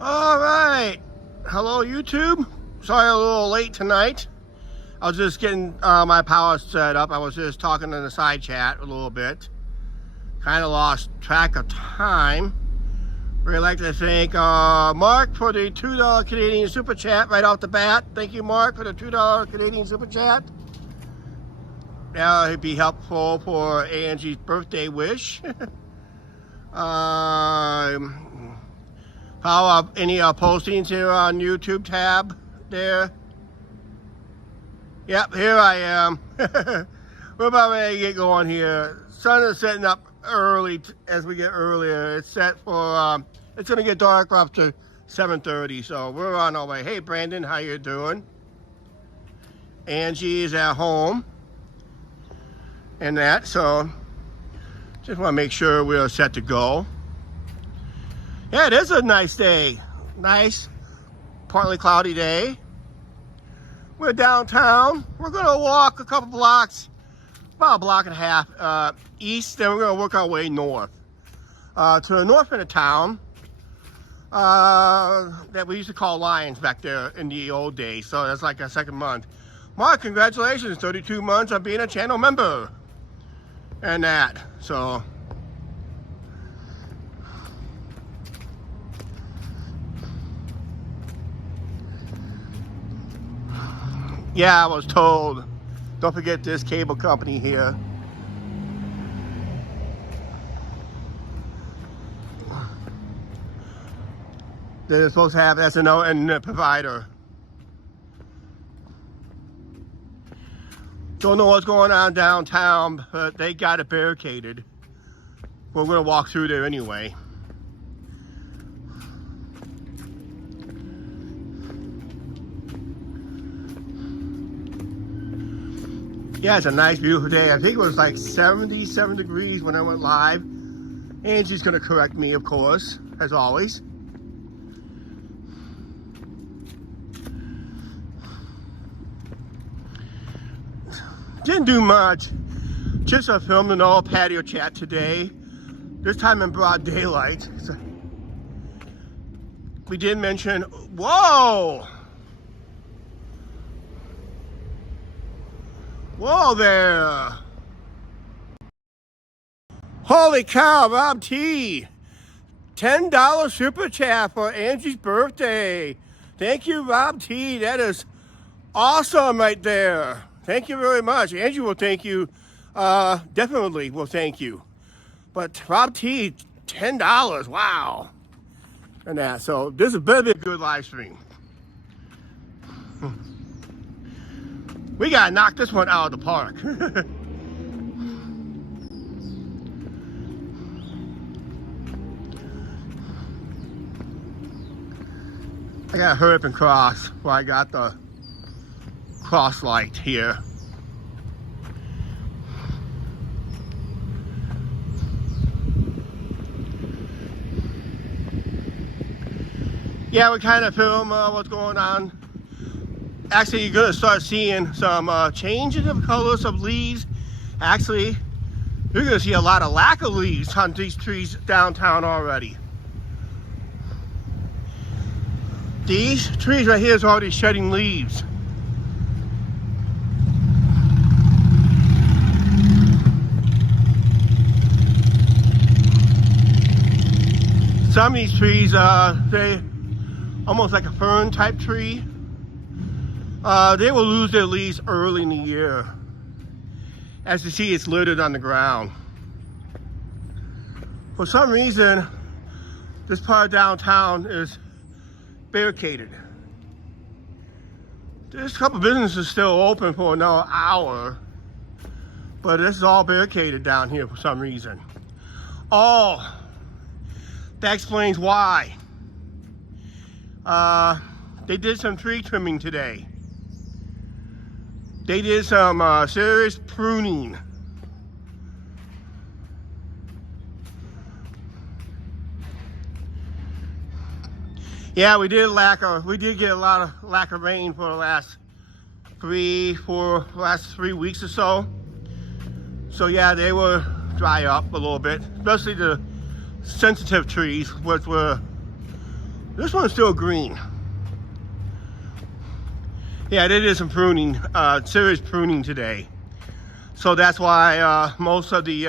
All right. Hello, YouTube. Sorry a little late tonight. I was just getting my power set up. I was just talking in the side chat a little bit. Kind of lost track of time. Really like to thank Mark for the $2 Canadian Super Chat right off the bat. Thank you, Mark, for the $2 Canadian Super Chat. It'd be helpful for Angie's birthday wish. How any postings here on YouTube tab there? Yep, here I am. We're about ready to get going here. Sun is setting up early as we get earlier. It's set for it's gonna get dark up to 7:30, so we're on our way. Hey Brandon, how you doing? Angie is at home and that, so just want to make sure we're set to go. Yeah, it is a nice day. Nice, partly cloudy day. We're downtown. We're gonna walk a couple blocks, about a block and a half east, then we're gonna work our way north. To the north end of town, that we used to call Lions back there in the old days. So that's like a second month. Mark, congratulations, 32 months of being a channel member. And that, so. Yeah, I was told, don't forget this cable company here. They're supposed to have SNO and the provider. Don't know what's going on downtown, but they got it barricaded. We're gonna walk through there anyway. Yeah, it's a nice, beautiful day. I think it was like 77 degrees when I went live. Angie's gonna correct me, of course, as always. Didn't do much. Just filmed an all patio chat today. This time in broad daylight. So we did mention, whoa! Whoa there! Holy cow, Rob T! $10 super chat for Angie's birthday. Thank you, Rob T. That is awesome right there. Thank you very much. Angie will thank you. Definitely will thank you. But Rob T, $10. Wow. And that. So this is better be a good live stream. We gotta knock this one out of the park. I gotta hurry up and cross before I got the cross light here. Yeah, we kind of film what's going on. Actually, you're gonna start seeing some changes of colors of leaves. Actually, you're gonna see a lot of lack of leaves on these trees downtown already. These trees right here is already shedding leaves. Some of these trees, they almost like a fern type tree. They will lose their leaves early in the year. As you see, it's littered on the ground. For some reason, this part of downtown is barricaded. There's a couple businesses still open for another hour, but this is all barricaded down here for some reason. Oh, that explains why. They did some tree trimming today. They did some serious pruning. Yeah, we did get a lot of lack of rain for the last 3 weeks or so. So yeah, they were dry up a little bit, especially the sensitive trees, which were This one's still green. Yeah, it is some pruning, serious pruning today. So that's why most of the,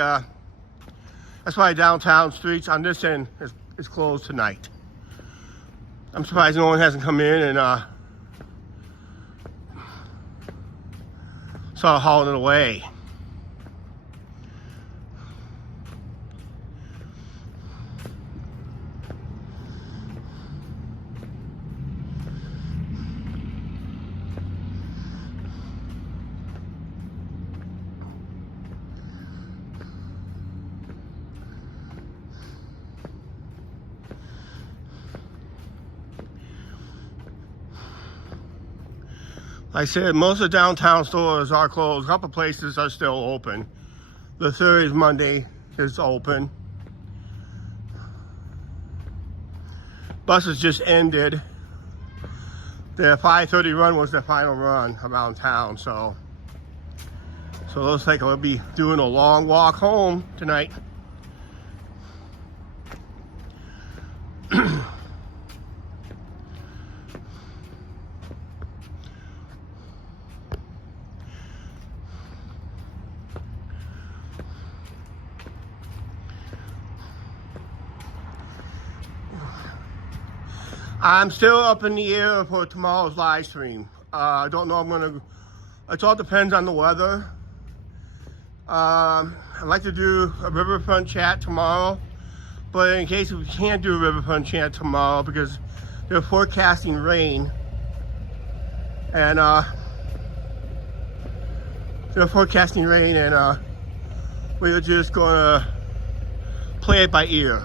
that's why downtown streets on this end is closed tonight. I'm surprised no one hasn't come in and started hauling it away. Like I said, most of the downtown stores are closed. A couple places are still open. The third is Monday is open. Buses just ended. The 5:30 run was the final run around town, so it looks like we'll be doing a long walk home tonight. I'm still up in the air for tomorrow's live stream. I don't know. It all depends on the weather. I'd like to do a riverfront chat tomorrow, but in case we can't do a riverfront chat tomorrow because they're forecasting rain, and we're just gonna play it by ear.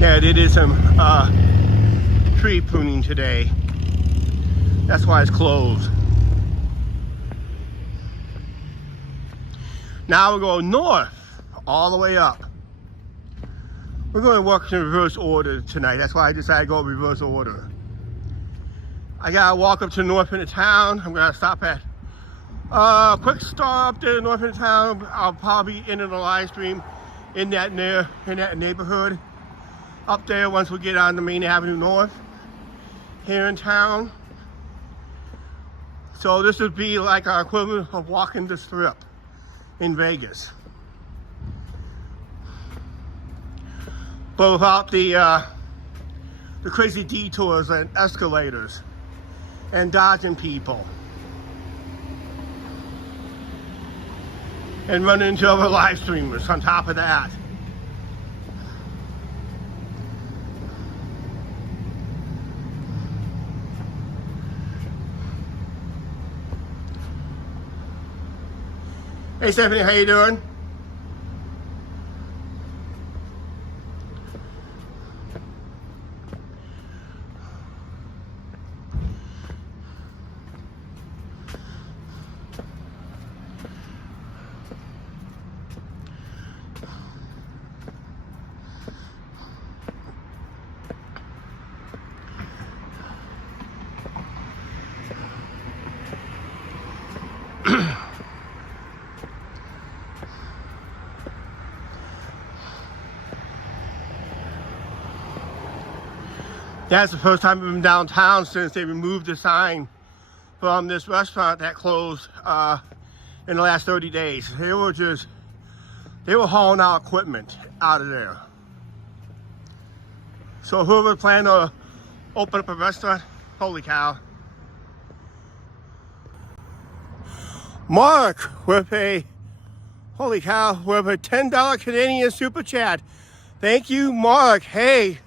Yeah, it is some tree pruning today. That's why it's closed. Now we're going north, all the way up. We're going to walk in reverse order tonight. That's why I decided to go reverse order. I gotta walk up to the north end of town. I'm gonna stop at quick stop there north end of town. I'll probably end the live stream in that neighborhood. Up there once we get on the Main Avenue North here in town. So this would be like our equivalent of walking the Strip in Vegas, but without the crazy detours and escalators and dodging people and running into other live streamers on top of that. Hey Stephanie, how you doing? That's the first time I've been downtown since they removed the sign from this restaurant that closed in the last 30 days. They were hauling out equipment out of there. So whoever planned to open up a restaurant, holy cow. Mark with a, holy cow, with a $10 Canadian super chat. Thank you, Mark. Hey.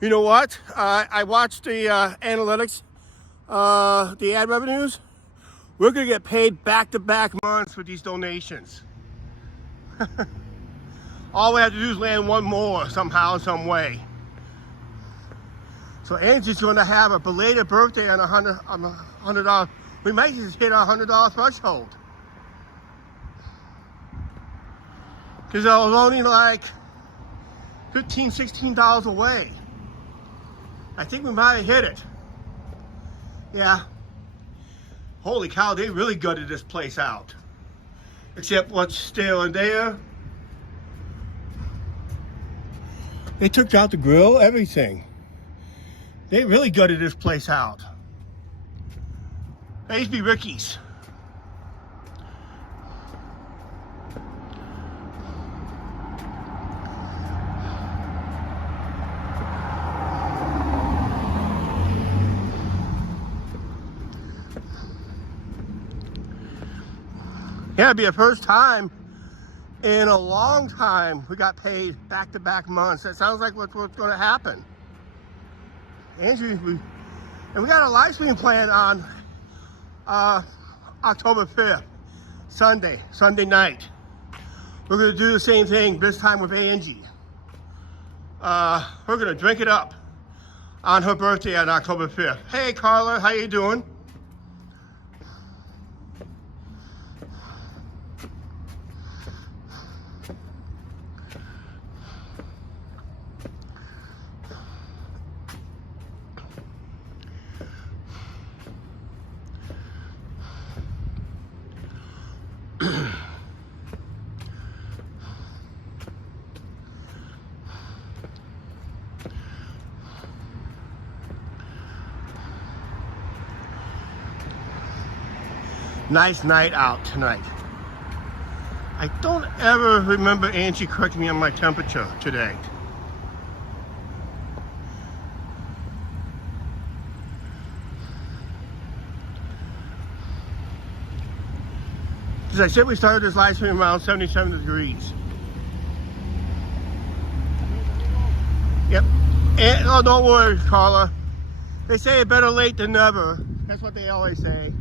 You know what? I watched the analytics, the ad revenues. We're gonna get paid back-to-back months for these donations. All we have to do is land one more somehow, some way. So Angie's gonna have a belated birthday on $100. We might just hit our $100 threshold. Because I was only like $15, $16 away. I think we might have hit it. Yeah. Holy cow, they really gutted this place out. Except what's still in there. They took out the grill, everything. They really gutted this place out. That used to be Ricky's. Yeah, it'd be the first time in a long time we got paid back-to-back months. That sounds like what's going to happen. Andrew, and we got a live stream planned on October 5th, Sunday night. We're going to do the same thing, this time with Angie. We're going to drink it up on her birthday on October 5th. Hey, Carla, how you doing? Nice night out tonight. I don't ever remember Angie correcting me on my temperature today. As I said, we started this live stream around 77 degrees. Yep. And, oh, don't worry, Carla. They say better late than never. That's what they always say.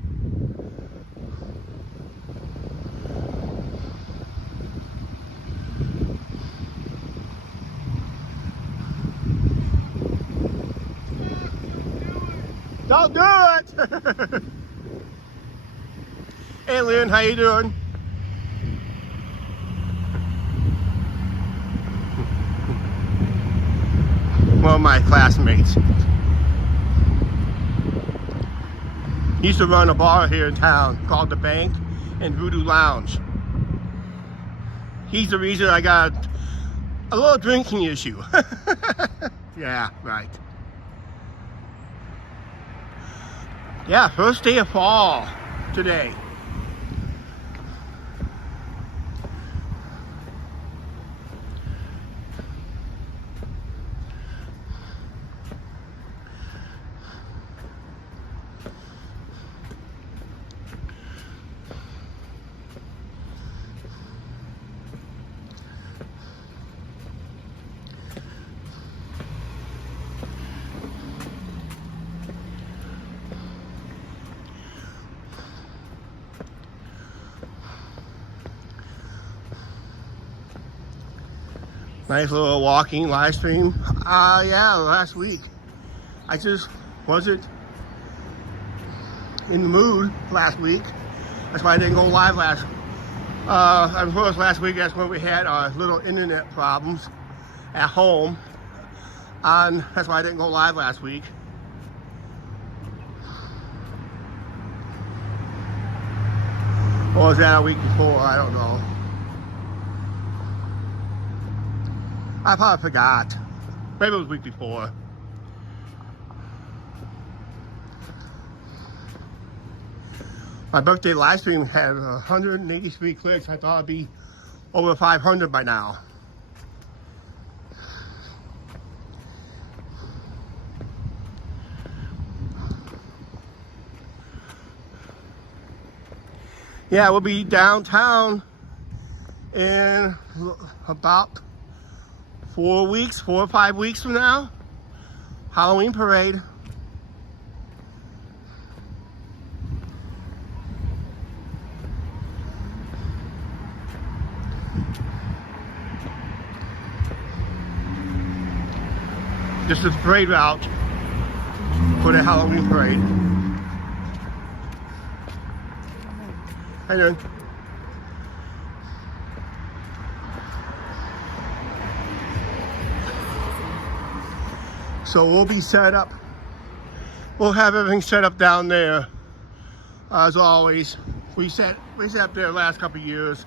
Don't do it! Hey Lynn, how you doing? One of my classmates. He used to run a bar here in town called The Bank and Voodoo Lounge. He's the reason I got a little drinking issue. Yeah, right. Yeah, first day of fall today. Nice little walking live stream. Yeah, last week. I just wasn't in the mood last week. That's why I didn't go live last. Of course, last week that's when we had our little internet problems at home. And that's why I didn't go live last week. Or was that a week before? I don't know. I probably forgot. Maybe it was the week before. My birthday live stream had 183 clicks. I thought it'd be over 500 by now. Yeah, we'll be downtown in about 4 or 5 weeks from now. Halloween parade. This is the parade route for the Halloween parade. How you doing? So we'll be set up. We'll have everything set up down there As always, we sat up there the last couple of years.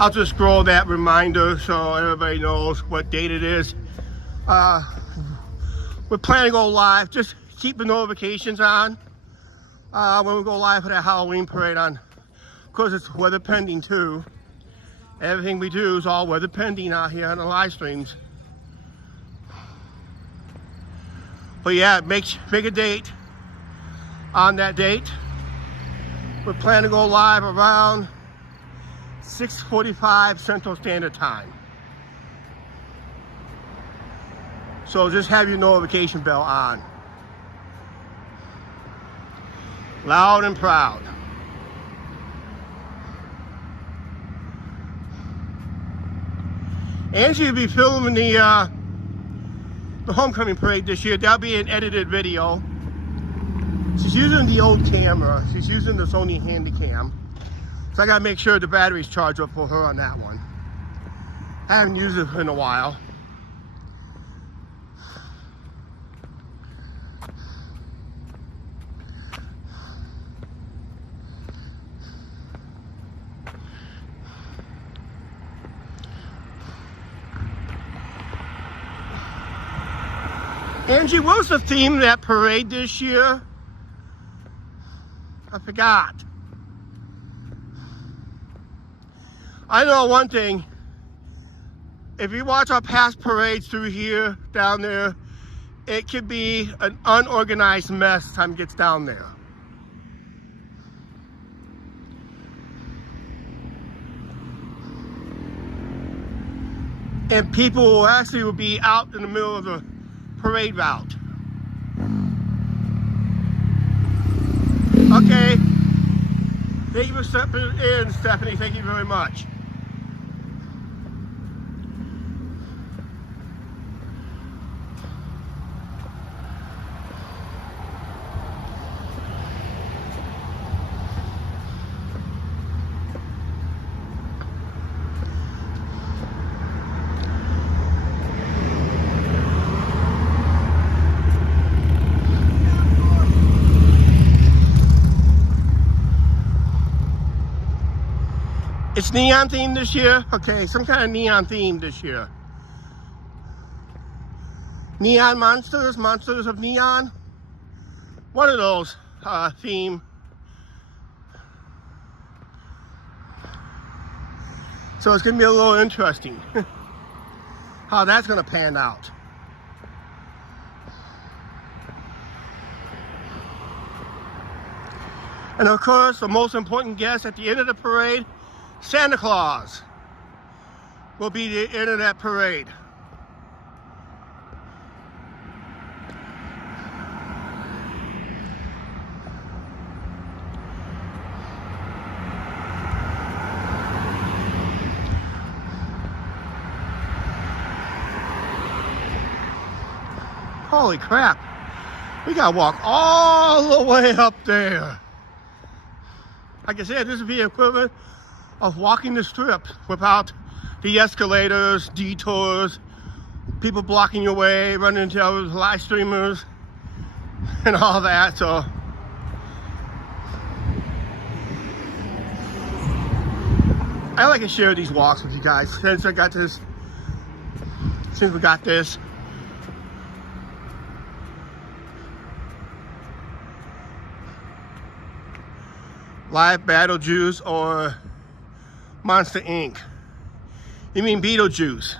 I'll just scroll that reminder so everybody knows what date it is. We're planning to go live. Just keep the notifications on when we go live for that Halloween parade on. Of course, it's weather pending too. Everything we do is all weather pending out here on the live streams. But yeah, make a date on that date. We're planning to go live around 6:45 Central Standard Time. So just have your notification bell on. Loud and proud. Angie will be filming the homecoming parade this year. That'll be an edited video. She's using the old camera. She's using the Sony Handycam. So I gotta make sure the battery's charged up for her on that one. I haven't used it in a while. Angie, what was the theme of that parade this year? I forgot. I know one thing. If you watch our past parades through here, down there, it could be an unorganized mess time it gets down there. And people will actually be out in the middle of the parade route. Okay. Thank you for stepping in, Stephanie. Thank you very much. It's neon themed this year? Okay, some kind of neon theme this year. Neon monsters, monsters of neon. One of those theme. So it's gonna be a little interesting how that's gonna pan out. And of course, the most important guest at the end of the parade, Santa Claus, will be the end of that parade. Holy crap. We gotta walk all the way up there. Like I said, this would be equivalent of walking the strip without the escalators, detours, people blocking your way, running into other live streamers, and all that. So I like to share these walks with you guys since we got this. Live Beetlejuice or Monster Inc. You mean Beetlejuice?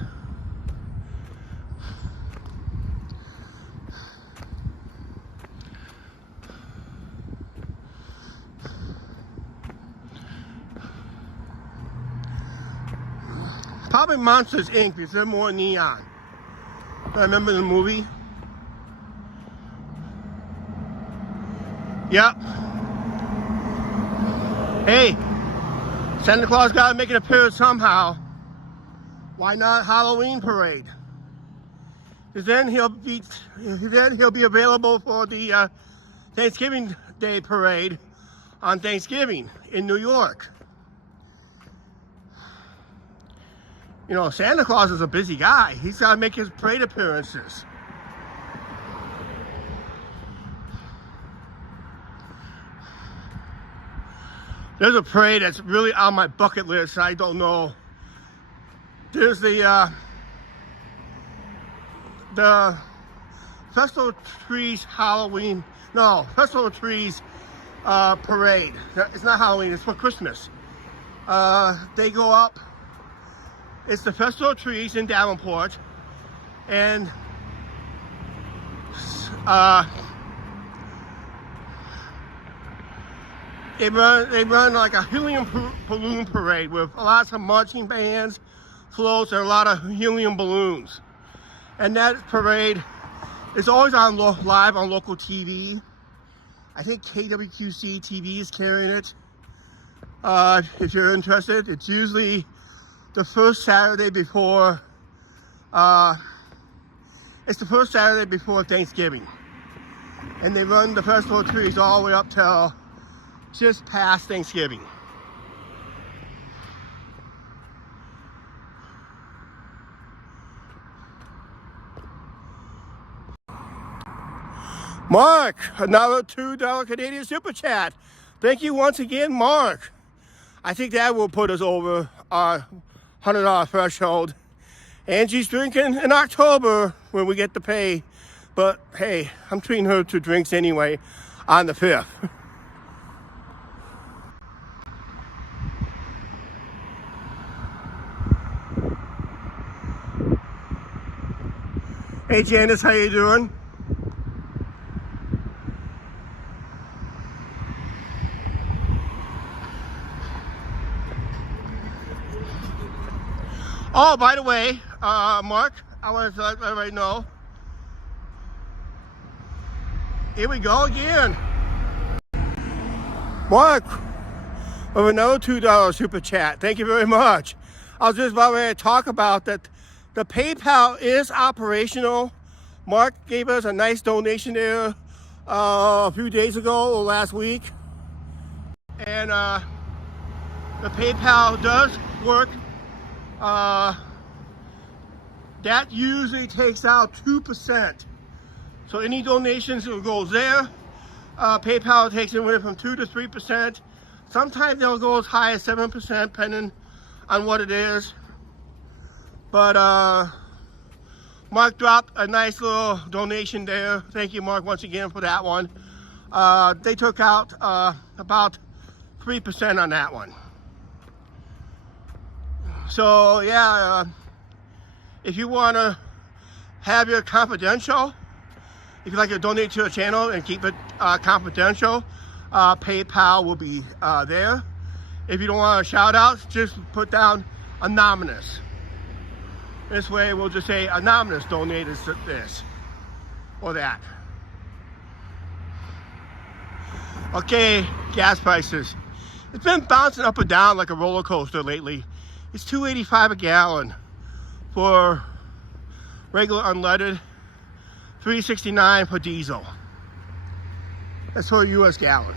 Probably Monsters Inc. because they're more neon. I remember the movie. Yep. Hey, Santa Claus gotta make an appearance somehow. Why not Halloween parade? Because then he'll be available for the Thanksgiving Day parade on Thanksgiving in New York. You know, Santa Claus is a busy guy. He's got to make his parade appearances. There's a parade that's really on my bucket list. I don't know. There's the Festival of Trees Halloween. No, Festival of Trees parade. It's not Halloween. It's for Christmas. They go up. It's the Festival of Trees in Davenport, and they run like a helium balloon parade with lots of marching bands, floats, and a lot of helium balloons. And that parade is always on live on local TV. I think KWQC TV is carrying it. If you're interested, it's usually the first Saturday before. It's the first Saturday before Thanksgiving, and they run the Festival of Trees all the way up till just past Thanksgiving. Mark, another $2 Canadian Super Chat. Thank you once again, Mark. I think that will put us over our $100 threshold. Angie's drinking in October when we get to pay. But hey, I'm treating her to drinks anyway on the 5th. Hey Janice, how you doing? Oh, by the way, Mark, I want to let everybody know. Here we go again. Mark, with another $2 Super Chat. Thank you very much. I was just about ready to talk about that. The PayPal is operational. Mark gave us a nice donation there a few days ago or last week. And the PayPal does work. That usually takes out 2%. So any donations that goes there, PayPal takes anywhere from 2 to 3%. Sometimes they'll go as high as 7%, depending on what it is. But Mark dropped a nice little donation there. Thank you, Mark, once again for that one. They took out about 3% on that one. So yeah, if you want to have your confidential, if you'd like to donate to a channel and keep it confidential, PayPal will be there. If you don't want a shout out, just put down anonymous. This way we'll just say anonymous donated this or that. Okay, gas prices. It's been bouncing up and down like a roller coaster lately. It's $2.85 a gallon for regular unleaded, $3.69 for diesel. That's for a US gallon.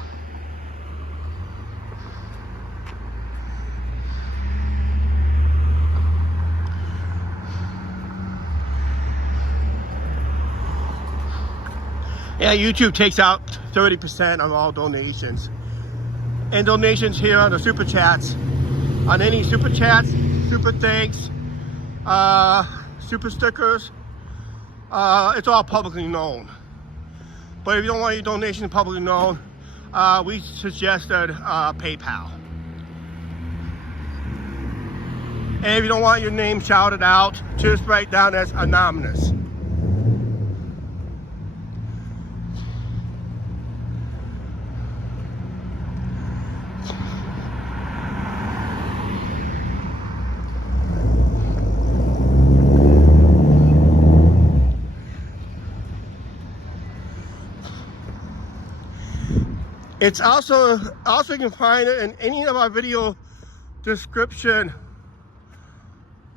Yeah, YouTube takes out 30% on all donations. And donations here on the Super Chats. On any Super Chats, Super Thanks, Super Stickers, it's all publicly known. But if you don't want your donation publicly known, we suggested PayPal. And if you don't want your name shouted out, just write down as anonymous. It's also you can find it in any of our video description.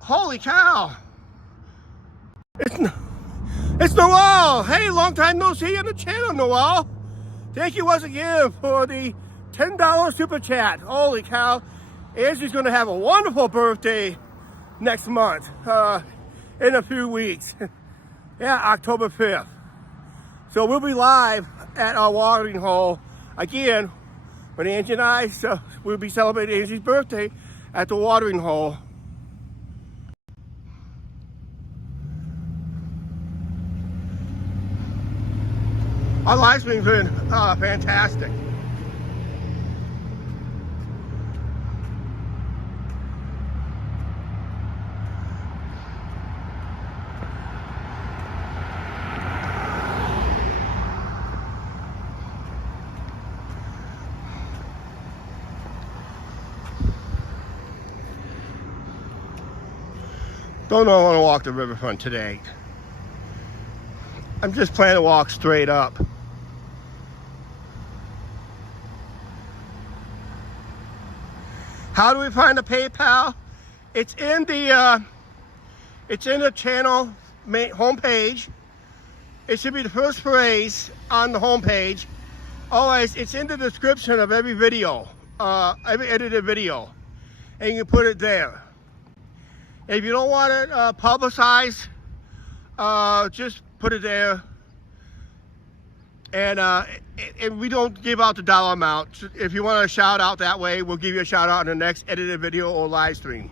Holy cow! It's Noel. Hey, long time no see on the channel, Noel. Thank you once again for the $10 Super Chat. Holy cow! Angie's gonna have a wonderful birthday next month, in a few weeks. Yeah, October 5th. So we'll be live at our watering hole again when Angie and I will be celebrating Angie's birthday at the watering hole. Our live stream's been fantastic. Don't know I want to walk the riverfront today. I'm just planning to walk straight up. How do we find the PayPal? It's in the channel homepage. It should be the first phrase on the homepage. Always, it's in the description of every video, every edited video, and you can put it there. If you don't want it publicized, just put it there. And we don't give out the dollar amount. If you want a shout out that way, we'll give you a shout out in the next edited video or live stream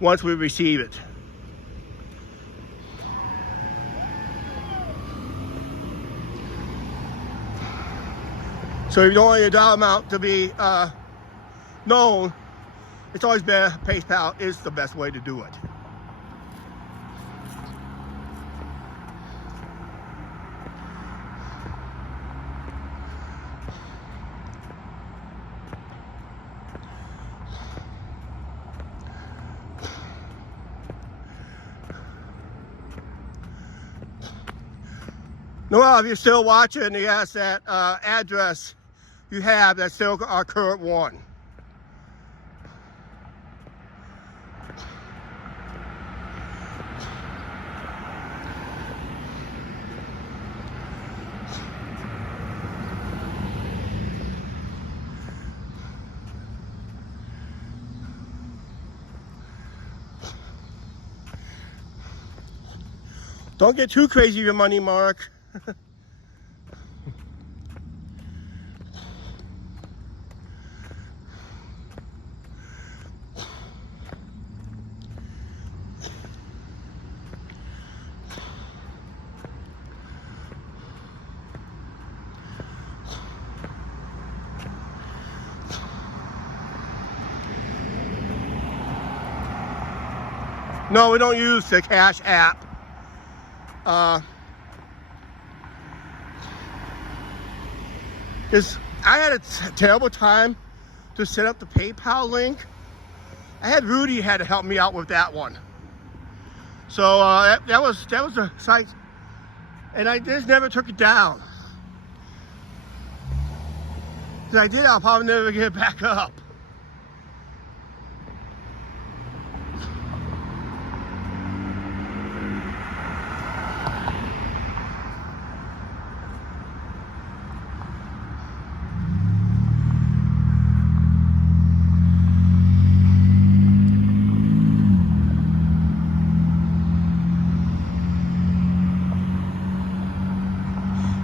once we receive it. So if you don't want your dollar amount to be known, it's always better. PayPal is the best way to do it. Noel, if you're still watching, yes, that address you have, that's still our current one. Don't get too crazy with your money, Mark. No, we don't use the Cash app. Because I had a terrible time to set up the PayPal link. I had Rudy had to help me out with that one. So that was the site, and I just never took it down. If I did, I'll probably never get it back up.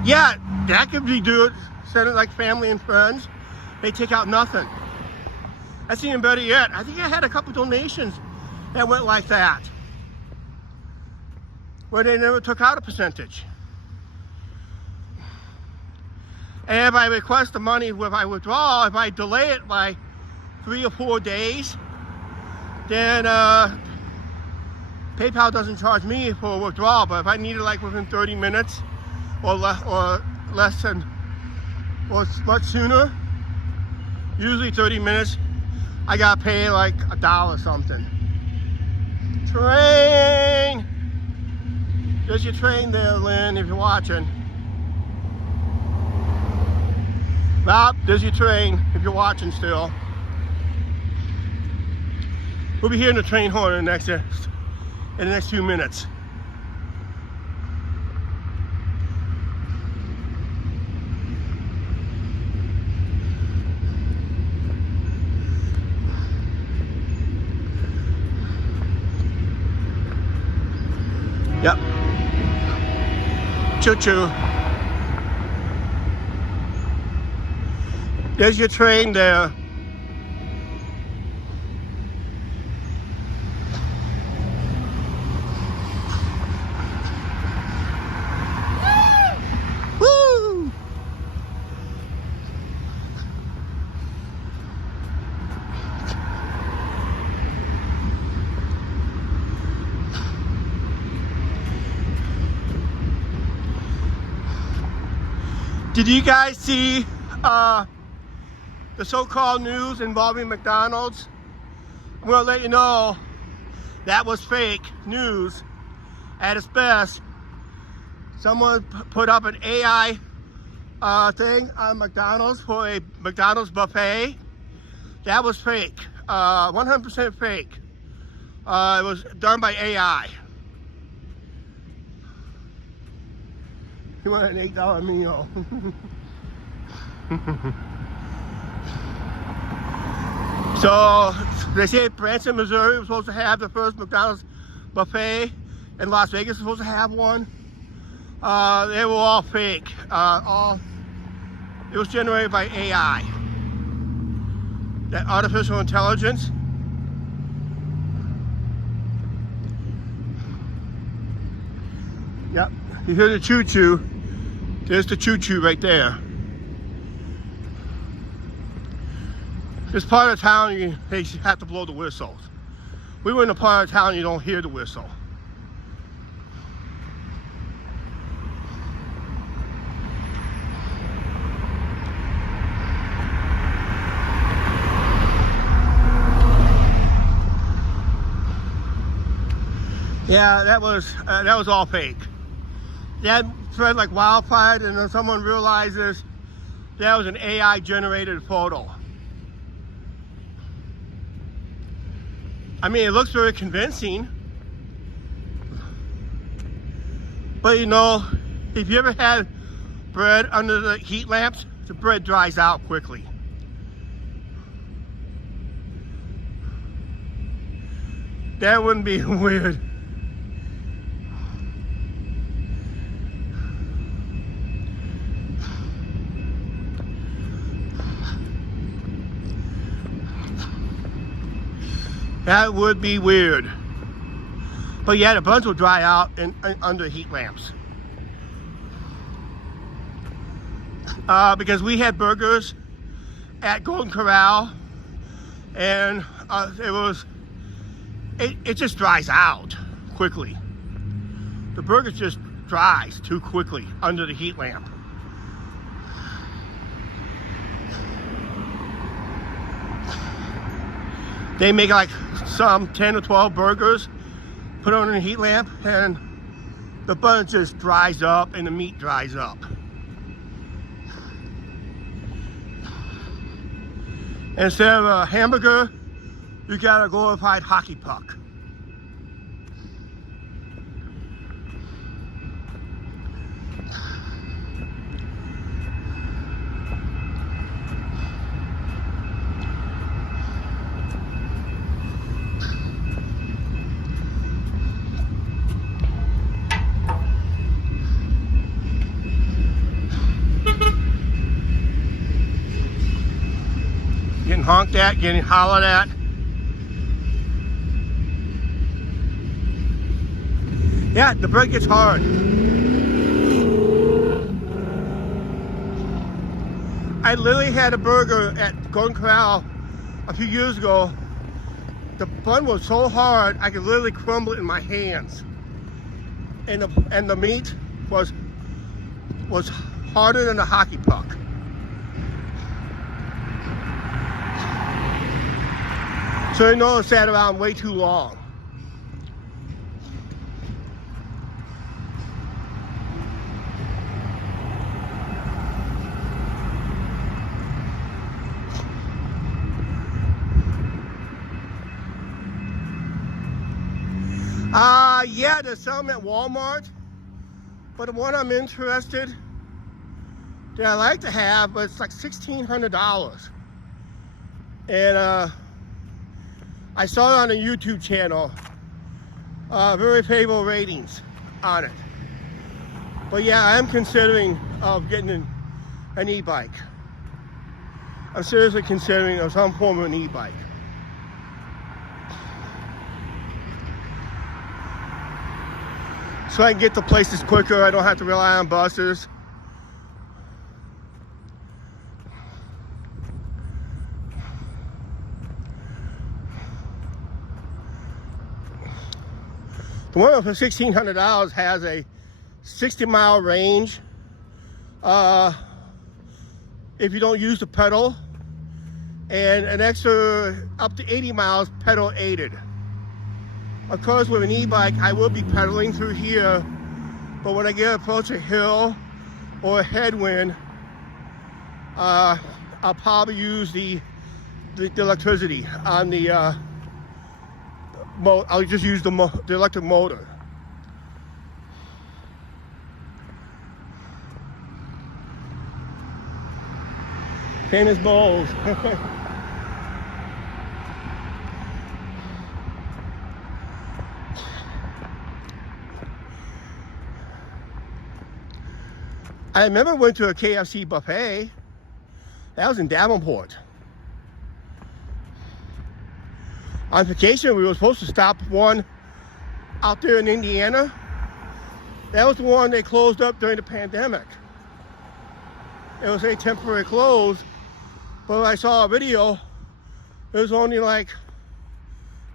Yeah, that could be do it. Send it like family and friends. They take out nothing. That's even better yet. I think I had a couple donations that went like that, where they never took out a percentage. And if I request the money, if I withdraw, if I delay it by 3 or 4 days, then PayPal doesn't charge me for a withdrawal. But if I need it like within 30 minutes, or less than, or much sooner, usually 30 minutes, I gotta pay like $1 something. Train! There's your train there, Lynn, if you're watching. Bob, there's your train, if you're watching still. We'll be hearing the train horn in the next few minutes. choo-choo. There's your train there. Woo! Did you guys see the so-called news involving McDonald's? I'm gonna let you know that was fake news at its best. Someone put up an AI thing on McDonald's for a McDonald's buffet. That was fake, 100% fake. It was done by AI. You want an $8 meal. So they say Branson, Missouri was supposed to have the first McDonald's buffet, and Las Vegas was supposed to have one. They were all fake. It was generated by AI, that artificial intelligence. Yep, you hear the choo-choo. There's the choo-choo right there. This part of town, they have to blow the whistles. We were in a part of town you don't hear the whistle. Yeah, that was all fake. That spread like wildfire, and then someone realizes that was an AI generated photo. I mean, it looks very convincing, but you know, if you ever had bread under the heat lamps, the bread dries out quickly. That wouldn't be weird. That would be weird. But yeah, the buns will dry out under heat lamps. Because we had burgers at Golden Corral, and it just dries out quickly. The burger just dries too quickly under the heat lamp. They make like some 10 or 12 burgers, put it on a heat lamp, and the bun just dries up and the meat dries up. Instead of a hamburger, you got a glorified hockey puck. Getting honked at, getting hollered at. Yeah, the bread gets hard. I literally had a burger at Golden Corral a few years ago. The bun was so hard I could literally crumble it in my hands, and the meat was harder than a hockey puck. So I know it sat around way too long. Yeah, there's some at Walmart, but the one I'm interested that I like to have, but it's like $1,600. And I saw it on a YouTube channel, very favorable ratings on it. But yeah, I am considering getting an e-bike. I'm seriously considering some form of an e-bike. So I can get to places quicker. I don't have to rely on buses. The one for $1,600 has a 60-mile range. If you don't use the pedal, and an extra up to 80 miles pedal aided. Of course, with an e-bike, I will be pedaling through here, but when I get approach a hill or a headwind, I'll probably use the electricity on the I'll just use the electric motor. Famous bowls. I remember went to a KFC buffet. That was in Davenport. On vacation, we were supposed to stop one out there in Indiana. That was the one they closed up during the pandemic. It was a temporary close, but I saw a video. There's only like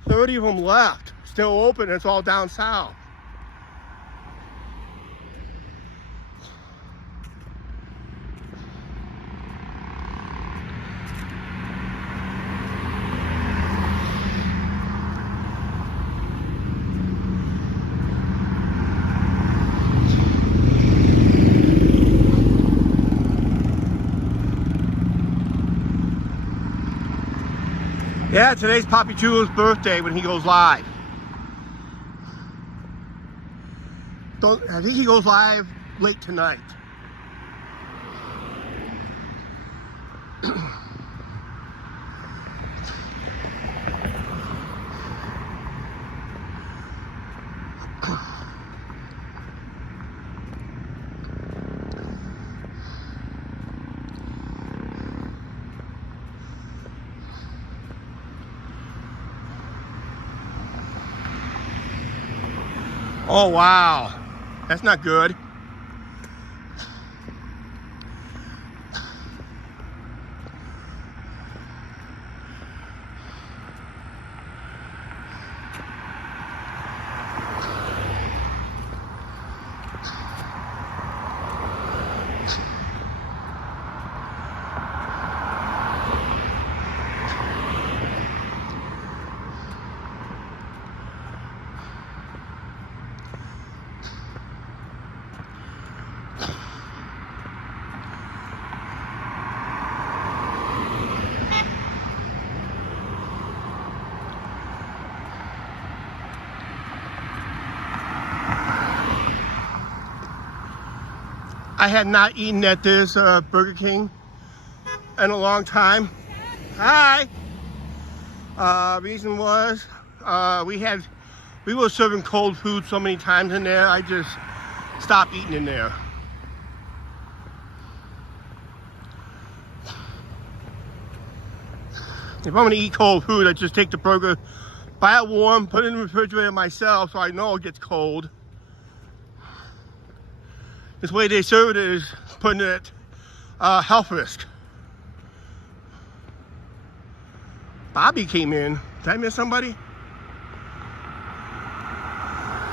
30 of them left, still open. It's all down south. Yeah, today's Papi Chulo's birthday when he goes live. I think he goes live late tonight. Oh wow, that's not good. I had not eaten at this Burger King in a long time. Hi. Reason was we were serving cold food so many times in there. I just stopped eating in there. If I'm gonna eat cold food, I just take the burger, buy it warm, put it in the refrigerator myself so I know it gets cold. This way they serve it is putting it health risk. Bobby came in. Did I miss somebody?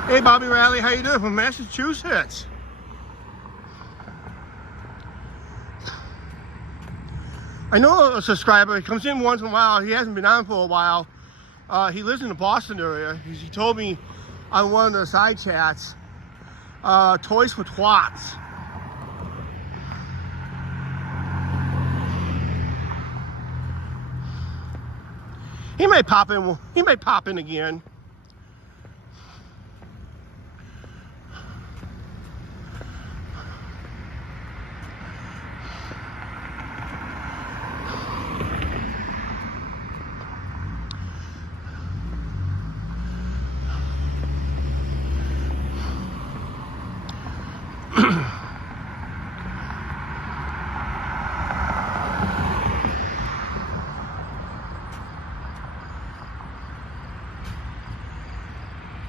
Hey, Bobby Riley, how you doing? From Massachusetts. I know a subscriber. He comes in once in a while. He hasn't been on for a while. He lives in the Boston area. He told me on one of the side chats, Toys for Twats. He might pop in. He might pop in again.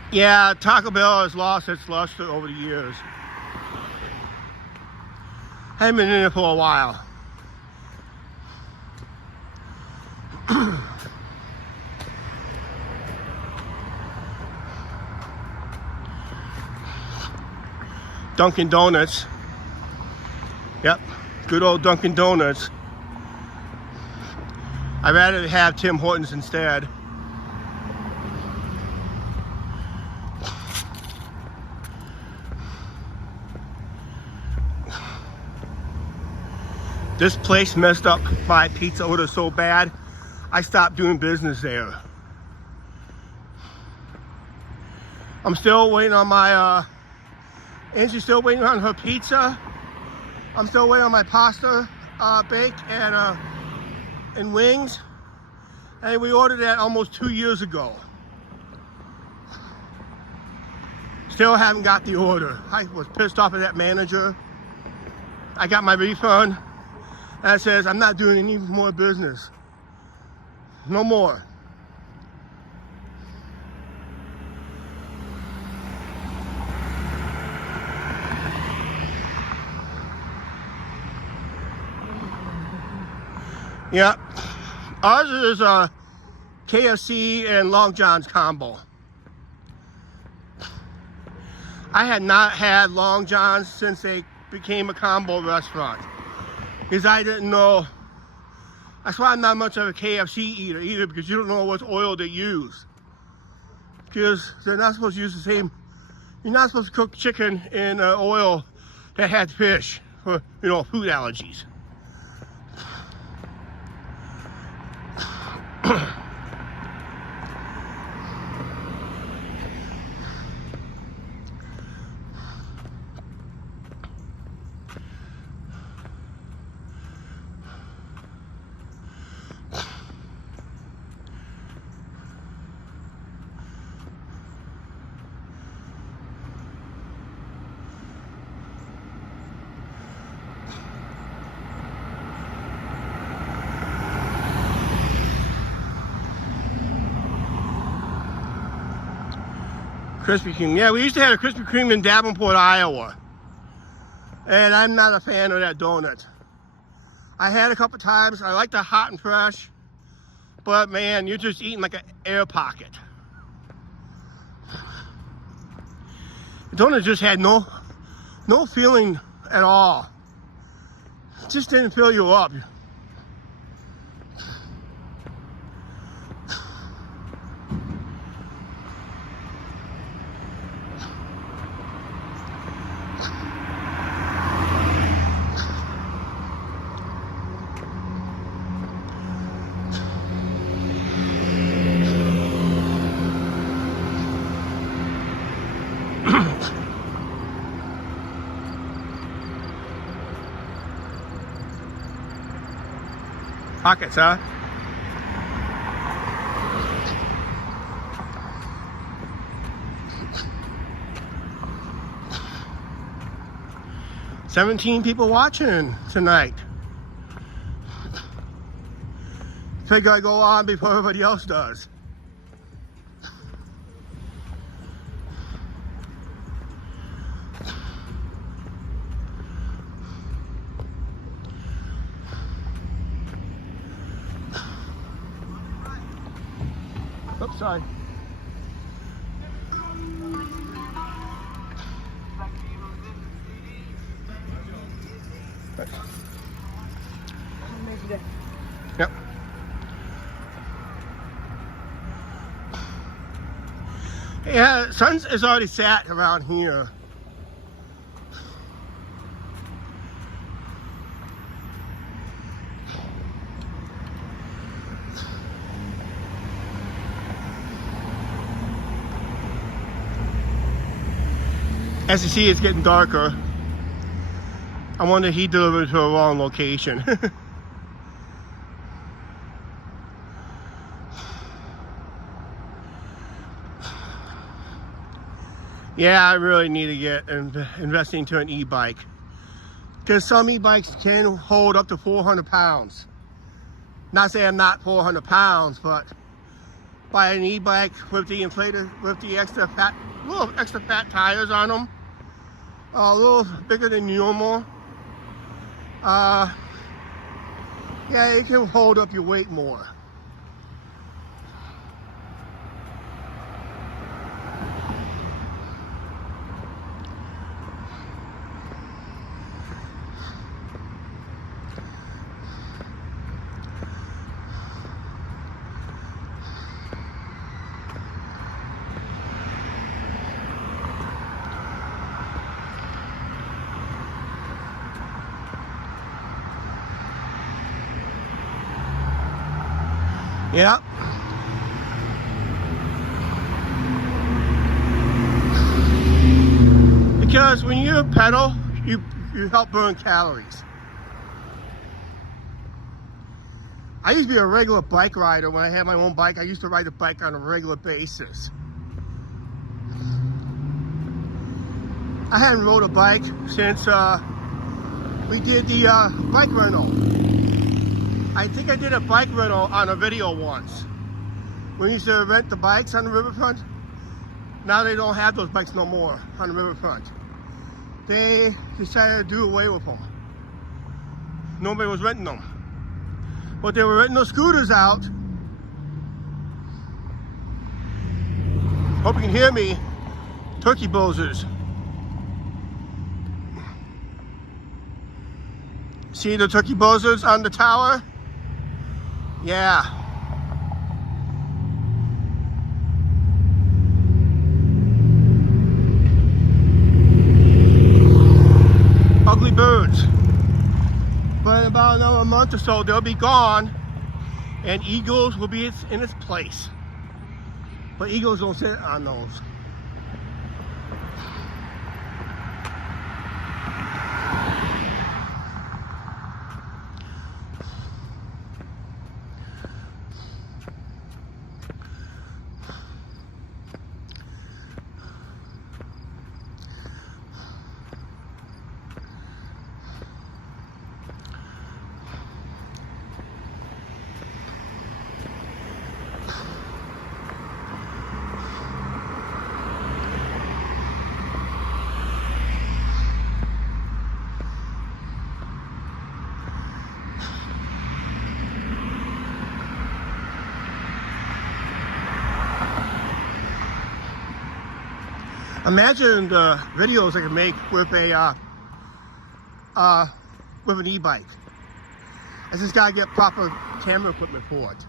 Yeah, Taco Bell has lost its luster over the years. Haven't been in it for a while. Dunkin' Donuts. Yep, good old Dunkin' Donuts. I'd rather have Tim Hortons instead. This place messed up my pizza order so bad, I stopped doing business there. I'm still waiting on my, Angie's still waiting on her pizza. I'm still waiting on my pasta bake and wings. And we ordered that almost 2 years ago. Still haven't got the order. I was pissed off at that manager. I got my refund. And it says, I'm not doing any more business. No more. Yep. Ours is a KFC and Long John's combo. I had not had Long John's since they became a combo restaurant. Because I didn't know. That's why I'm not much of a KFC eater either, because you don't know what oil they use. Because they're not supposed to use the same. You're not supposed to cook chicken in oil that had fish for, you know, food allergies. Krispy Kreme. Yeah, we used to have a Krispy Kreme in Davenport, Iowa. And I'm not a fan of that donut. I had a couple times. I like the hot and fresh. But man, you're just eating like an air pocket. The donut just had no feeling at all. It just didn't fill you up. Pockets, huh? "17 people watching tonight. Figure I go on before everybody else does. Oops, sorry. Yep. Yeah, sun is already set around here. As you see, it's getting darker. I wonder if he delivered to a wrong location. Yeah, I really need to get investing into an e-bike. Because some e-bikes can hold up to 400 pounds. Not saying I'm not 400 pounds, but buy an e-bike with the inflated, with the extra fat, little extra fat tires on them, a little bigger than normal. Yeah, it can hold up your weight more. Yep. Because when you pedal, you help burn calories. I used to be a regular bike rider. When I had my own bike, I used to ride the bike on a regular basis. I hadn't rode a bike since we did the bike rental. I think I did a bike rental on a video once. We used to rent the bikes on the riverfront. Now they don't have those bikes no more on the riverfront. They decided to do away with them. Nobody was renting them. But they were renting those scooters out. Hope you can hear me. Turkey buzzers. See the turkey buzzers on the tower? Yeah. Ugly birds. But in about another month or so, they'll be gone, and eagles will be in its place. But eagles don't sit on those. Imagine the videos I can make with a with an e-bike. I just gotta get proper camera equipment for it.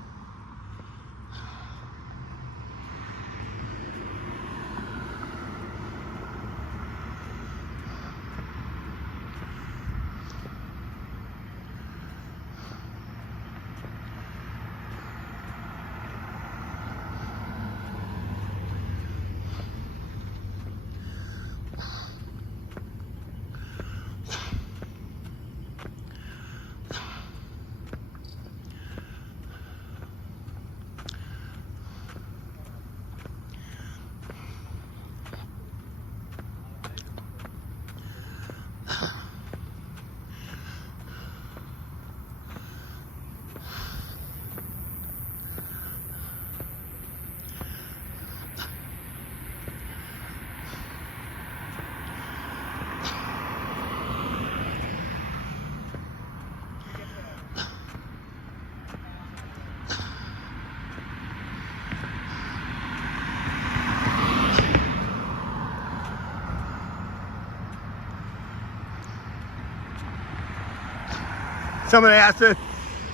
Somebody asked it.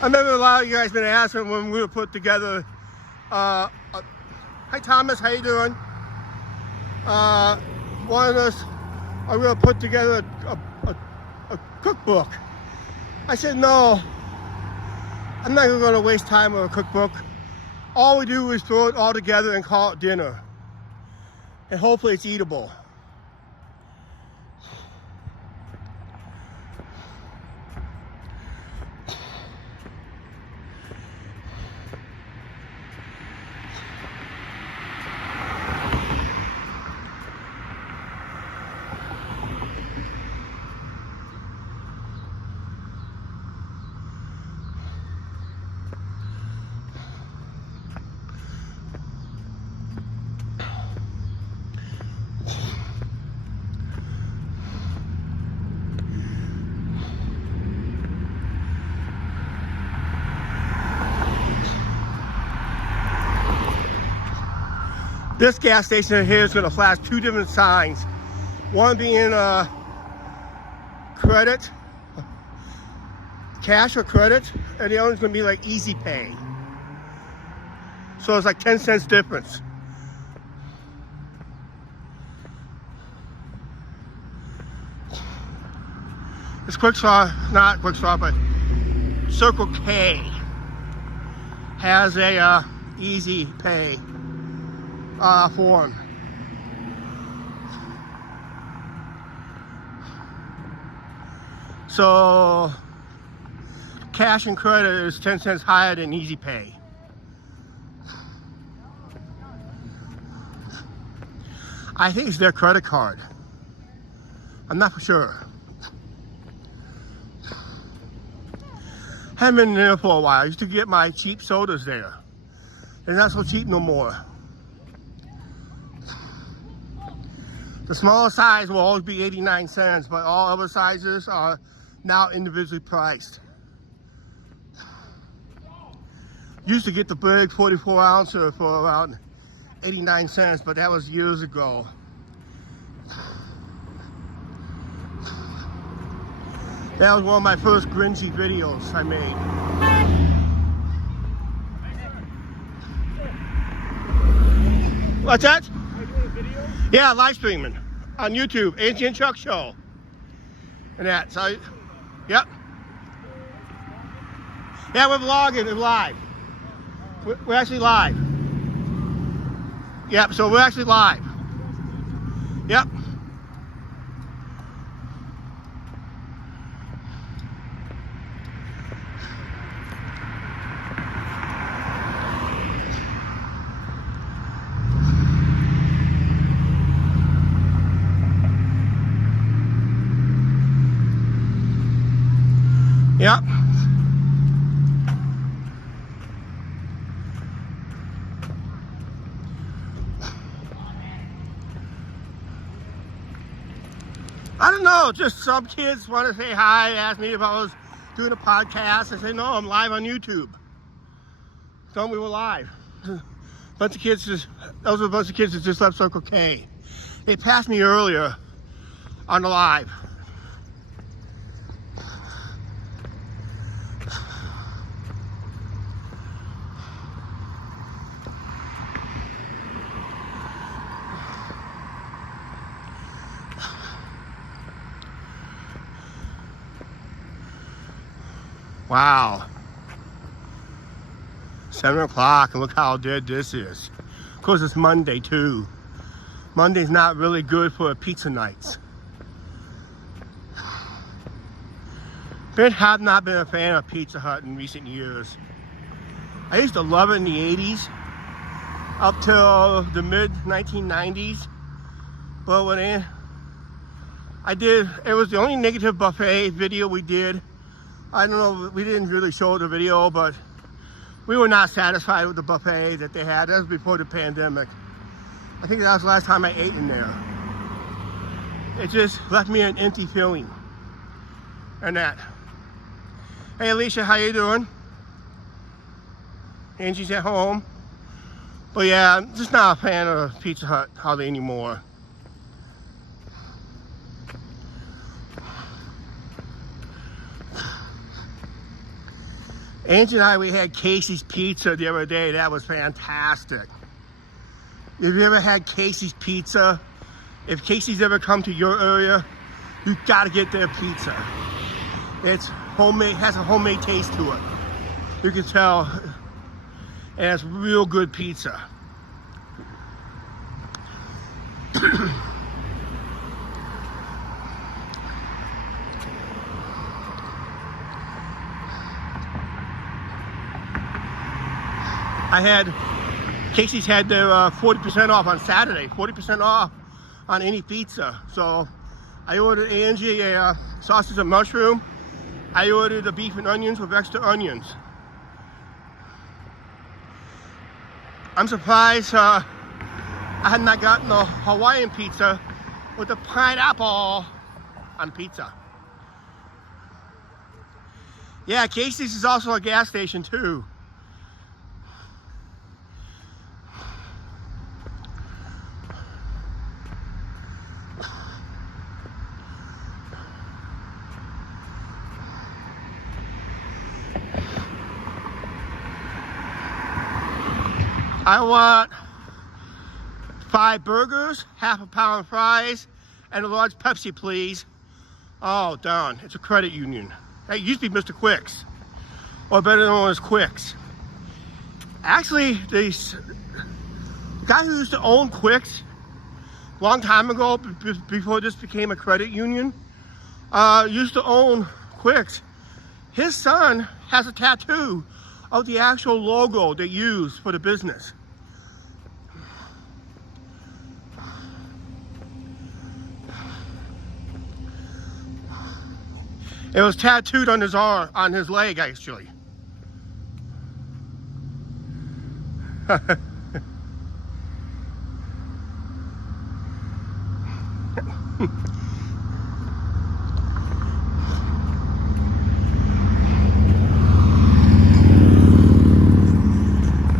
I remember a lot of you guys been asking when we were put together. Hi Thomas, how you doing? Wanted us, we were put together a cookbook. I said no, I'm not going to waste time on a cookbook. All we do is throw it all together and call it dinner. And hopefully it's eatable. This gas station here is going to flash two different signs. One being credit, cash or credit, and the other one's going to be like easy pay. So it's like 10 cents difference. This not Quick Start, but Circle K has a easy pay form. So cash and credit is 10 cents higher than easy pay. I think it's their credit card. I'm not for sure. Haven't been there for a while. I used to get my cheap sodas there. They're not so cheap no more. The smaller size will always be 89 cents, but all other sizes are now individually priced. Used to get the big 44 ouncer for around 89 cents, but that was years ago. That was one of my first Grinchy videos I made. What's that? Are you doing a video? Yeah, live streaming on YouTube, Angie and Chuck Show. And that, so, yep. Yeah, we're vlogging, we're live. We're actually live. Yep, so we're actually live. Yep. Yep. I don't know, just some kids want to say hi, ask me if I was doing a podcast. I say, no, I'm live on YouTube. Told them we were live. Bunch of kids those were a bunch of kids that just left Circle K. They passed me earlier on the live. Wow. 7 o'clock, and look how dead this is. Of course, it's Monday too. Monday's not really good for pizza nights. Have not been a fan of Pizza Hut in recent years. I used to love it in the 80s, up till the mid 1990s. But when it was the only negative buffet video we did. I don't know, we didn't really show the video, but we were not satisfied with the buffet that they had. That was before the pandemic. I think that was the last time I ate in there. It just left me an empty feeling. And that. Hey Alicia, how you doing? Angie's at home. But yeah, I'm just not a fan of Pizza Hut hardly anymore. Angie and I, we had Casey's Pizza the other day. That was fantastic. If you ever had Casey's Pizza, if Casey's ever come to your area, you gotta get their pizza. It's homemade, has a homemade taste to it. You can tell, and it's real good pizza. Casey's had their 40% off on Saturday, 40% off on any pizza. So I ordered Angie a sausage and mushroom. I ordered the beef and onions with extra onions. I'm surprised I had not gotten the Hawaiian pizza with the pineapple on pizza. Yeah, Casey's is also a gas station too. I want 5 burgers, half a pound fries, and a large Pepsi, please. Oh, darn, it's a credit union. That used to be Mr. Quicks, or better known as Quicks. Actually, the guy who used to own Quicks a long time ago, before this became a credit union, used to own Quicks. His son has a tattoo of the actual logo they use for the business. It was tattooed on his arm, on his leg, actually.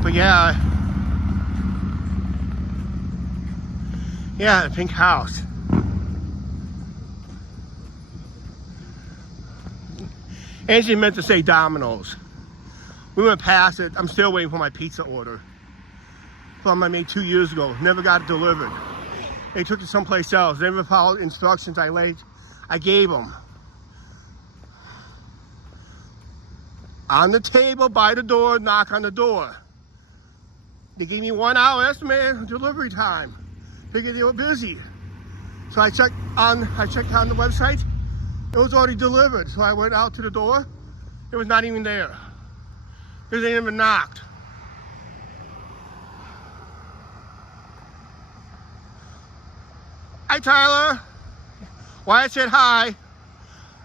But yeah, the pink house. Angie meant to say Domino's. We went past it. I'm still waiting for my pizza order. From I made 2 years ago. Never got it delivered. They took it someplace else. They never followed instructions I gave them. On the table, by the door, knock on the door. They gave me 1 hour estimated delivery time. Figured they were busy. So I checked on the website. It was already delivered, so I went out to the door. It was not even there, because they never knocked. Hi, Tyler. Why I said hi.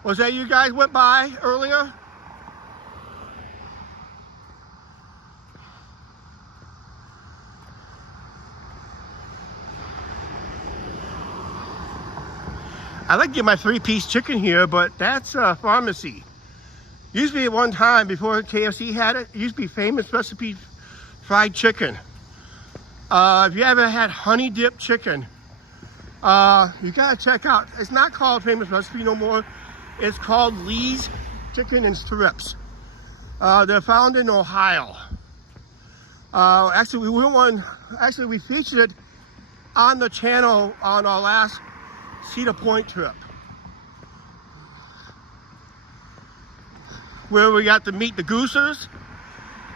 Was that you guys went by earlier? I like to get my 3-piece chicken here, but that's a pharmacy. Used to be at one time, before KFC had it, used to be Famous Recipe fried chicken. If you ever had honey dip chicken, you gotta check out. It's not called Famous Recipe no more. It's called Lee's Chicken and Strips. They're found in Ohio. Actually, we featured it on the channel on our last Cedar Point trip, where we got to meet the goosers,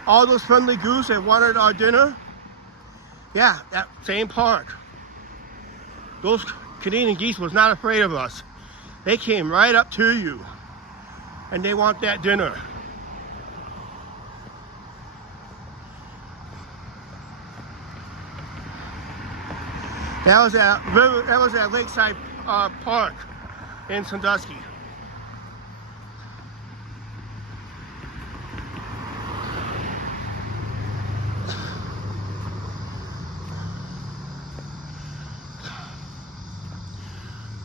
all those friendly goose that wanted our dinner. Yeah, that same park. Those Canadian geese was not afraid of us. They came right up to you, and they want that dinner. That was at Lakeside Park in Sandusky.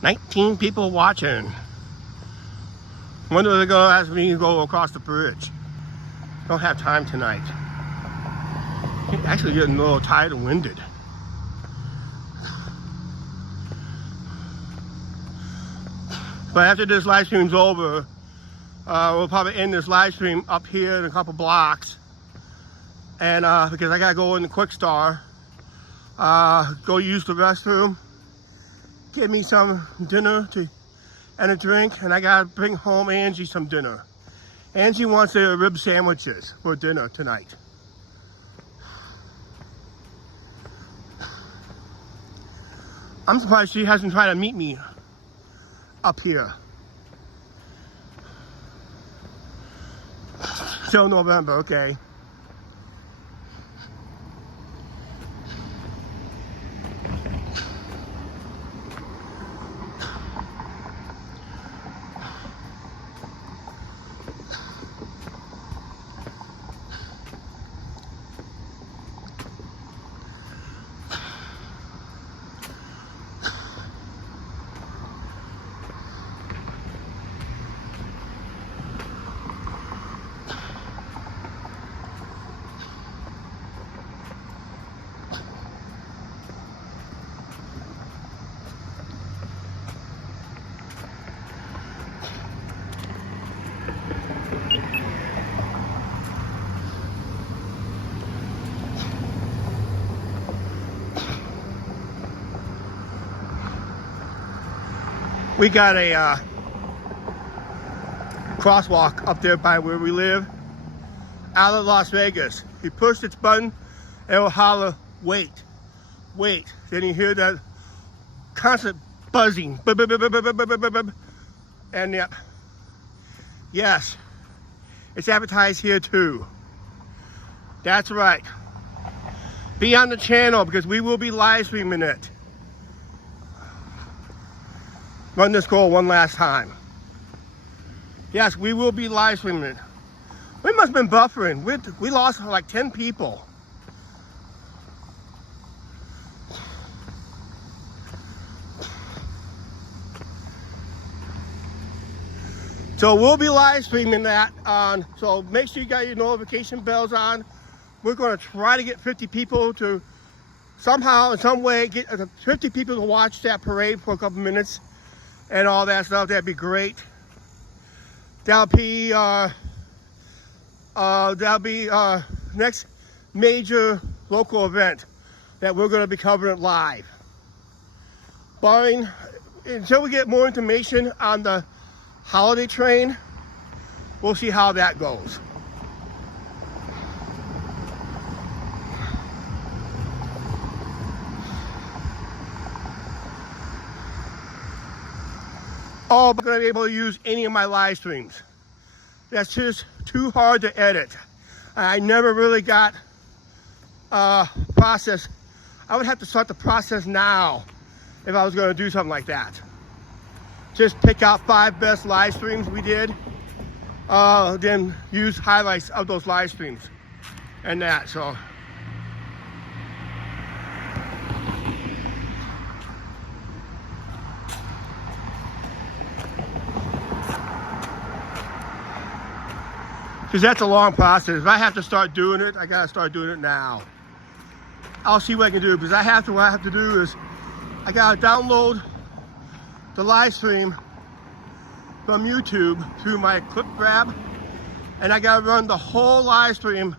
"19 people watching. Wonder if they're gonna ask me to go across the bridge. Don't have time tonight. Actually getting a little tired and winded. But after this live stream's over, we'll probably end this live stream up here in a couple blocks. And because I gotta go in the Quick Star, go use the restroom, get me some dinner and a drink, and I gotta bring home Angie some dinner. Angie wants their rib sandwiches for dinner tonight. I'm surprised she hasn't tried to meet me up here. Till November, okay. We got a crosswalk up there by where we live, out of Las Vegas. You push its button, it will holler, wait, wait. Then you hear that constant buzzing. And yeah, yes, it's advertised here too. That's right. Be on the channel because we will be live streaming it. Run this goal one last time. Yes, we will be live streaming it. We must have been buffering. We lost like 10 people. So we'll be live streaming that on. So make sure you got your notification bells on. We're going to try to get 50 people to somehow, in some way, get 50 people to watch that parade for a couple minutes and all that stuff. That'd be great. That'll be next major local event that we're going to be covering live. Barring, until we get more information on the holiday train, we'll see how that goes. Oh, I'm not going to be able to use any of my live streams. That's just too hard to edit. I never really got process. I would have to start the process now if I was going to do something like that. Just pick out 5 best live streams we did, then use highlights of those live streams and that. So because that's a long process. If I have to start doing it, I gotta start doing it now. I'll see what I can do, because what I have to do is I gotta download the live stream from YouTube through my clip grab, and I gotta run the whole live stream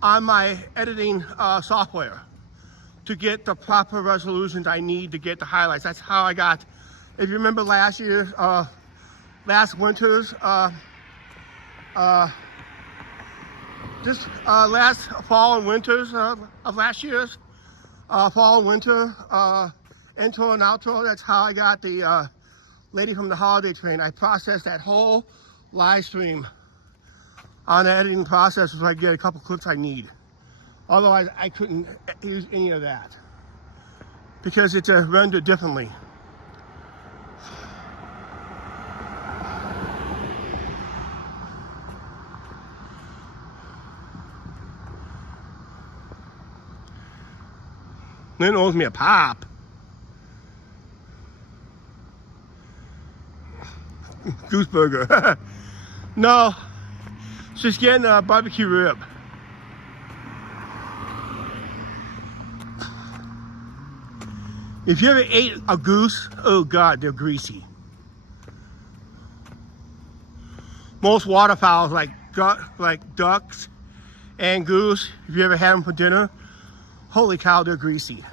on my editing software to get the proper resolutions I need to get the highlights. That's how I got, if you remember last winter's last fall and winters of last year's fall and winter intro and outro. That's how I got the lady from the holiday train. I processed that whole live stream on the editing process so I get a couple clips I need. Otherwise, I couldn't use any of that because it's rendered differently. Lynn owes me a pop. Goose burger. No, she's getting a barbecue rib. If you ever ate a goose, oh God, they're greasy. Most waterfowls, like ducks and goose, if you ever had them for dinner, holy cow, they're greasy.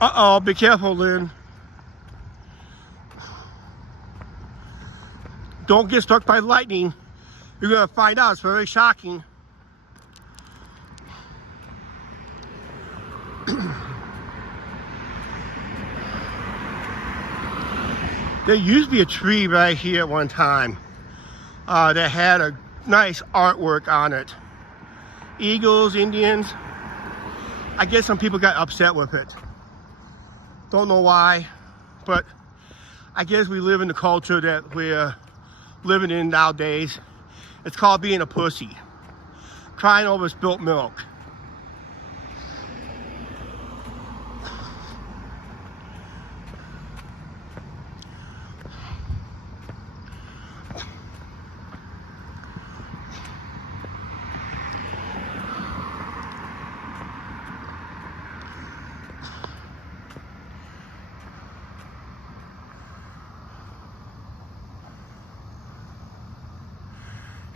Uh-oh, be careful, Lynn. Don't get struck by lightning. You're gonna find out, it's very shocking. There used to be a tree right here at one time that had a nice artwork on it. Eagles, Indians. I guess some people got upset with it. Don't know why, but I guess we live in the culture that we're living in nowadays. It's called being a pussy. Crying over spilt milk.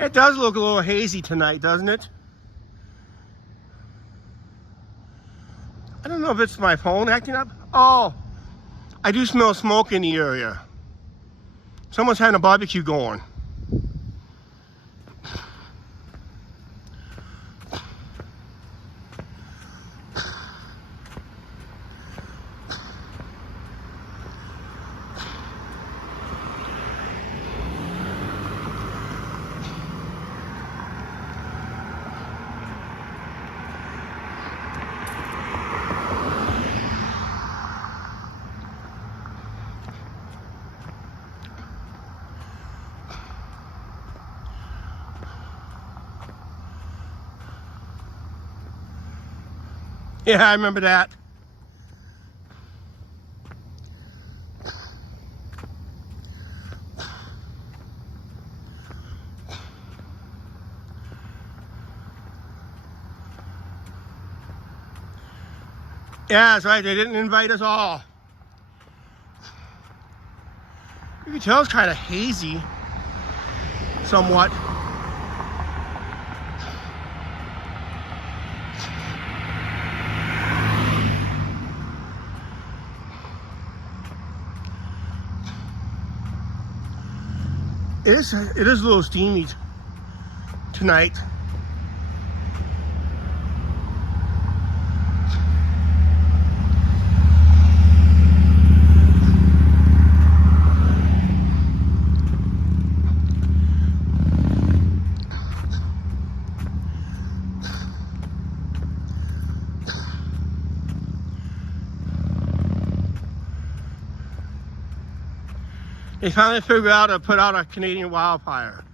It does look a little hazy tonight, doesn't it? I don't know if it's my phone acting up. Oh, I do smell smoke in the area. Someone's having a barbecue going. Yeah, I remember that. Yeah, that's right. They didn't invite us all. You can tell it's kind of hazy, somewhat. It is a little steamy tonight. They finally figured out how to put out a Canadian wildfire.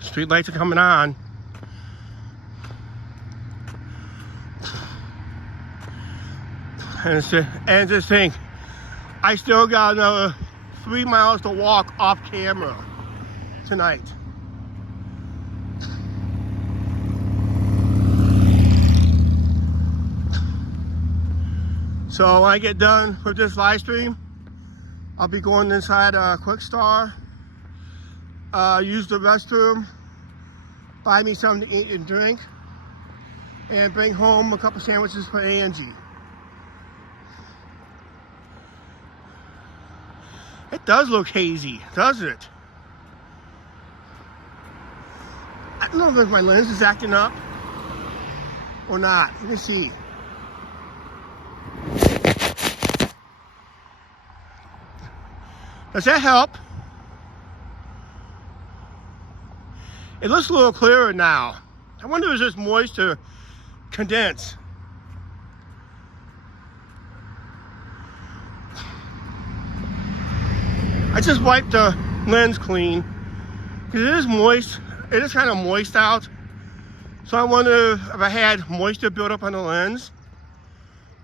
Street lights are coming on. And just think, I still got another 3 miles to walk off camera tonight. So when I get done with this live stream, I'll be going inside Quick Star, use the restroom, buy me something to eat and drink, and bring home a couple sandwiches for Angie. It does look hazy, doesn't it? I don't know if my lens is acting up or not. Let me see. Does that help? It looks a little clearer now. I wonder if this moisture condense. I just wiped the lens clean because it is moist. It is kind of moist out. So I wonder if I had moisture built up on the lens,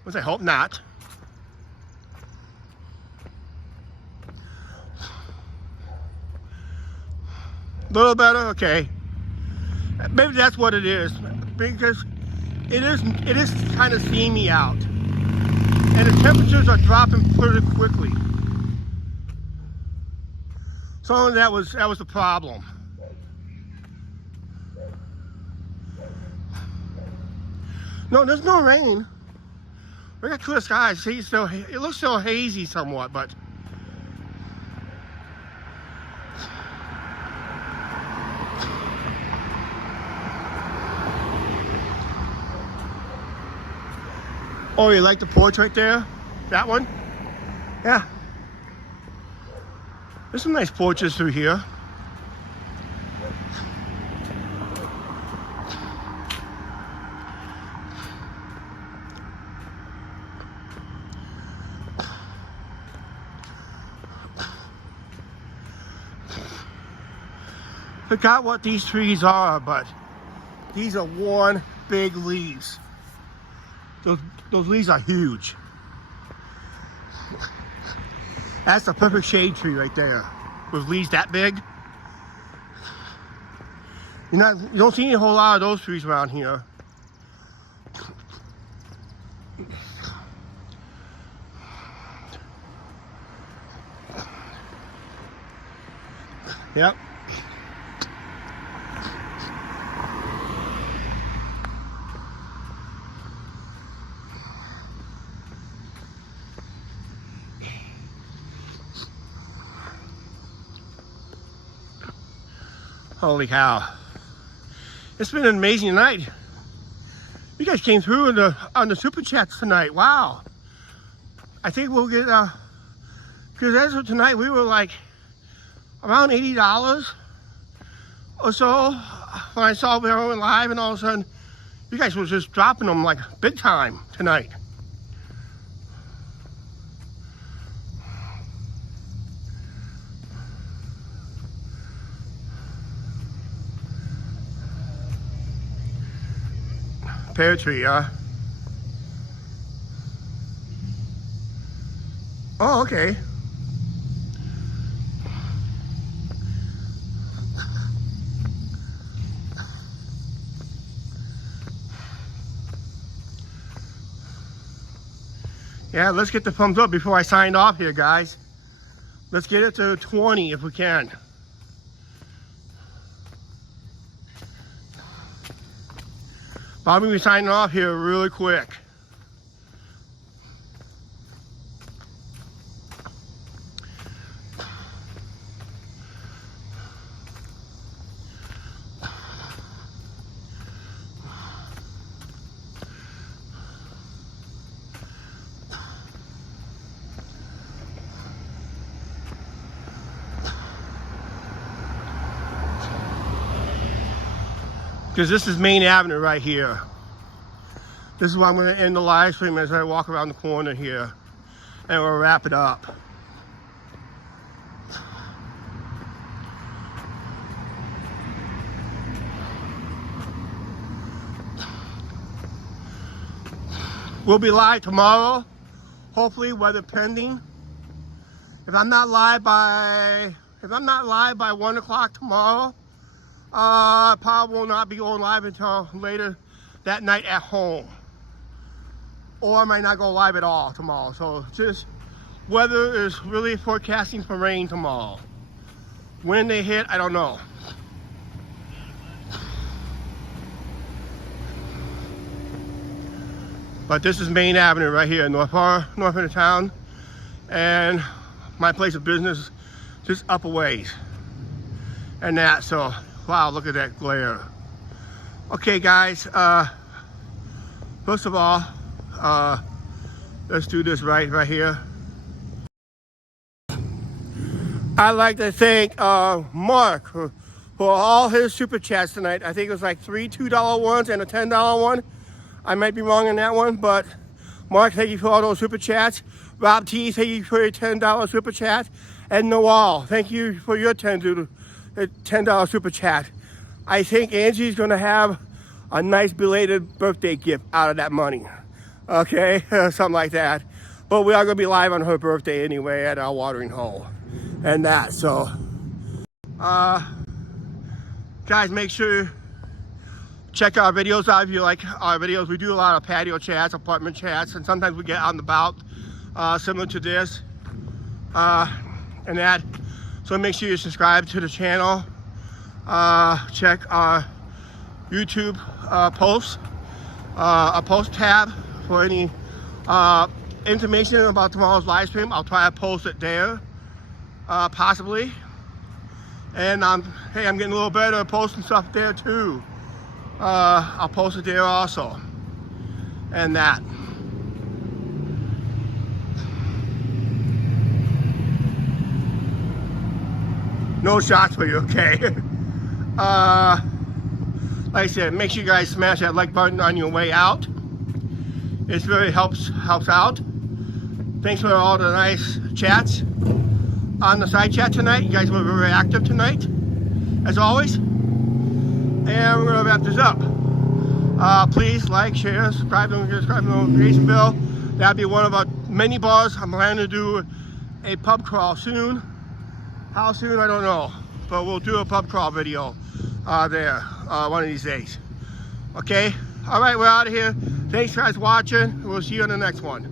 which I hope not. A little better, okay. Maybe that's what it is, because it is kind of steamy out, and the temperatures are dropping pretty quickly. So that was the problem. No, there's no rain. We got clear skies. See, it looks still hazy somewhat, but. Oh, you like the porch right there? That one? Yeah. There's some nice porches through here. Forgot what these trees are, but these are one big leaves. Those leaves are huge. That's the perfect shade tree right there. With leaves that big. You don't see a whole lot of those trees around here. Yep. Holy cow. It's been an amazing night. You guys came through on the super chats tonight. Wow. I think we'll get, because as of tonight, we were like around $80 or so when I saw we were live, and all of a sudden, you guys were just dropping them like big time tonight. Pear tree, huh? Oh, okay. Yeah, let's get the thumbs up before I sign off here, guys. Let's get it to 20 if we can. But I'm going to be signing off here really quick. Because this is Main Avenue right here. This is why I'm going to end the live stream as I walk around the corner here. And we'll wrap it up. We'll be live tomorrow. Hopefully, weather pending. If I'm not live by 1 o'clock tomorrow, probably will not be going live until later that night at home. Or I might not go live at all tomorrow. So just weather is really forecasting for rain tomorrow. When they hit, I don't know. But this is Main Avenue right here, north end of town. And my place of business just up a ways. And that, so wow, look at that glare. Okay, guys, first of all, let's do this right here. I'd like to thank Mark for all his super chats tonight. I think it was like 3 $2 ones and a $10 one. I might be wrong on that one, but Mark, thank you for all those super chats. Rob T, thank you for your $10 super chat. And Noel, thank you for your $10 super chat. I think Angie's gonna have a nice belated birthday gift out of that money. Okay, something like that. But we are gonna be live on her birthday anyway at our watering hole. And that, so. Guys, make sure check our videos out if you like our videos. We do a lot of patio chats, apartment chats, and sometimes we get out and about, similar to this, and that. So make sure you subscribe to the channel. Check our YouTube posts, a post tab for any information about tomorrow's live stream. I'll try to post it there, possibly. And hey, I'm getting a little better at posting stuff there too. I'll post it there also. And that. No shots for you, okay? Like I said, make sure you guys smash that like button on your way out. It really helps out. Thanks for all the nice chats on the side chat tonight. You guys were very active tonight. as always. And we're gonna wrap this up. Please like, share, subscribe to the notification bell. That'll be one of our many bars. I'm planning to do a pub crawl soon. How soon, I don't know. But we'll do a pub crawl video there one of these days. Okay? All right, we're out of here. Thanks guys for watching. We'll see you on the next one.